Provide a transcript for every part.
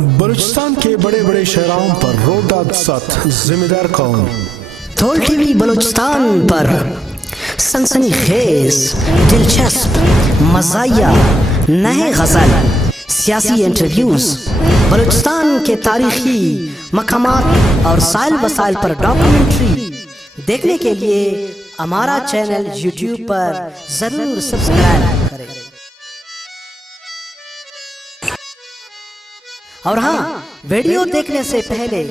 بلوچستان کے بڑے بڑے شہراؤں پر روڈ حادثات ذمہ دار کون؟ تھول ٹی وی بلوچستان پر سنسنی خیز، دلچسپ، مزاحیہ، نئے غزل، سیاسی انٹرویوز، بلوچستان کے تاریخی مقامات اور سائل وسائل پر ڈاکومنٹری دیکھنے کے لیے ہمارا چینل یوٹیوب پر ضرور سبسکرائب کریں۔ اور ہاں، ویڈیو دیکھنے سے پہلے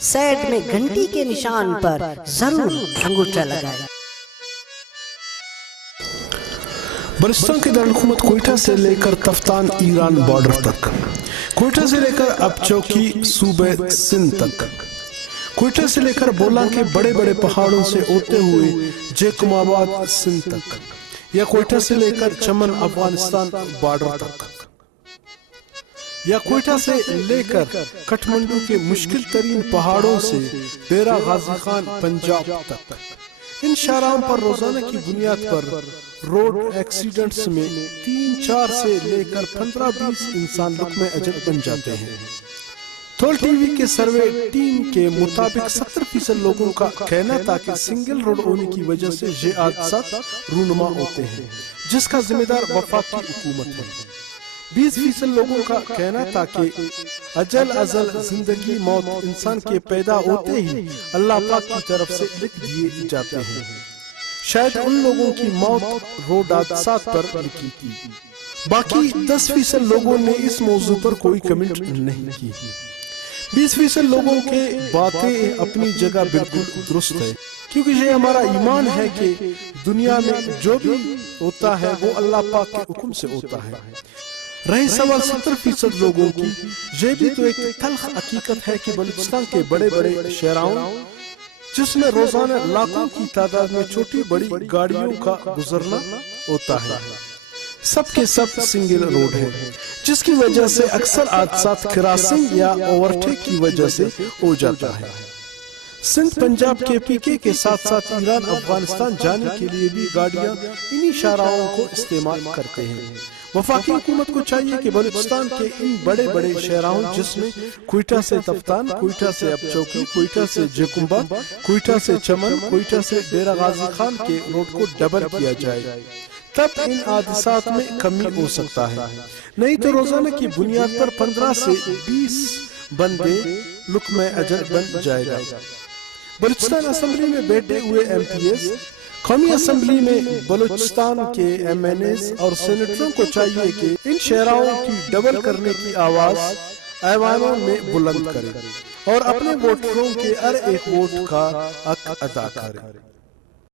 سائڈ میں گھنٹی کے نشان پر ضرور انگوٹھا لگائیں۔ بلوچستان کے دارالحکومت کوئٹہ سے لے کر تفتان ایران بارڈر تک، کوئٹہ سے لے کر اب چوکی صوبہ سندھ تک، کوئٹہ سے لے کر بولا کے بڑے بڑے پہاڑوں سے ہوتے ہوئے جیکم آباد سندھ تک، یا کوئٹہ سے لے کر چمن افغانستان بارڈر تک، یا کوئٹہ سے لے کر کٹھمنڈو کے مشکل ترین پہاڑوں سے ڈیرہ غازی خان پنجاب تک، ان شاہراہوں پر روزانہ کی بنیاد پر روڈ ایکسیڈنٹس میں 3-4 سے لے کر 15-20 انسان لقمہ اجل بن جاتے ہیں۔ تھول ٹی وی کے سروے ٹیم کے مطابق 70% لوگوں کا کہنا تھا کہ سنگل روڈ ہونے کی وجہ سے یہ حادثات رونما ہوتے ہیں، جس کا ذمہ دار وفاقی حکومت ہے۔ 20% لوگوں کا کہنا تھا کہ اجل ازل زندگی موت انسان کے پیدا ہوتے ہی اللہ پاک کی طرف سے لکھ دیے جاتے ہیں۔ شاید ان لوگوں کی موت روڈ حادثات پر لکھی تھی۔ باقی 10% لوگوں نے اس موضوع پر کوئی کمنٹ نہیں کی۔ 20% لوگوں کے باتیں اپنی جگہ بالکل درست ہے، کیونکہ یہ ہمارا ایمان ہے کہ دنیا میں جو بھی ہوتا ہے وہ اللہ پاک کے حکم سے ہوتا ہے۔ رہی سوال 70% لوگوں کی، یہ بھی تو ایک تلخ حقیقت ہے کہ بلوچستان کے بڑے بڑے شہراؤں جس میں روزانہ لاکھوں کی تعداد میں چھوٹی بڑی گاڑیوں کا گزرنا ہوتا ہے، سب کے سب سنگل روڈ ہے، جس کی وجہ سے اکثر حادثات کراسنگ یا اوورٹیک کی وجہ سے ہو جاتا ہے۔ سندھ پنجاب کے PK کے ساتھ ساتھ ایران افغانستان جانے کے لیے بھی گاڑیاں انہی شاہراہوں کو استعمال کرتے ہیں۔ وفاقی حکومت کو چاہیے کہ بلوچستان کے ان بڑے بڑے شہراہوں جس میں کوئٹہ سے تفتان، کوئٹہ سے اب چوکی، کوئٹہ سے جیکمبا، کوئٹہ سے چمن، کوئٹہ سے ڈیرہ غازی خان کے روڈ کو ڈبل کیا جائے، تب ان حادثات میں کمی ہو سکتا ہے، نہیں تو روزانہ کی بنیاد پر 15 سے 20 بندے لقمہ اجل بن جائے گا۔ بلوچستان اسمبلی میں بیٹھے ہوئے MPs، قومی اسمبلی میں بلوچستان کے MNAs اور سینیٹروں کو چاہیے کہ ان شہراہوں کی ڈبل کرنے کی آواز ایوانوں میں بلند کریں اور اپنے ووٹروں کے ہر ایک ووٹ کا حق ادا کریں۔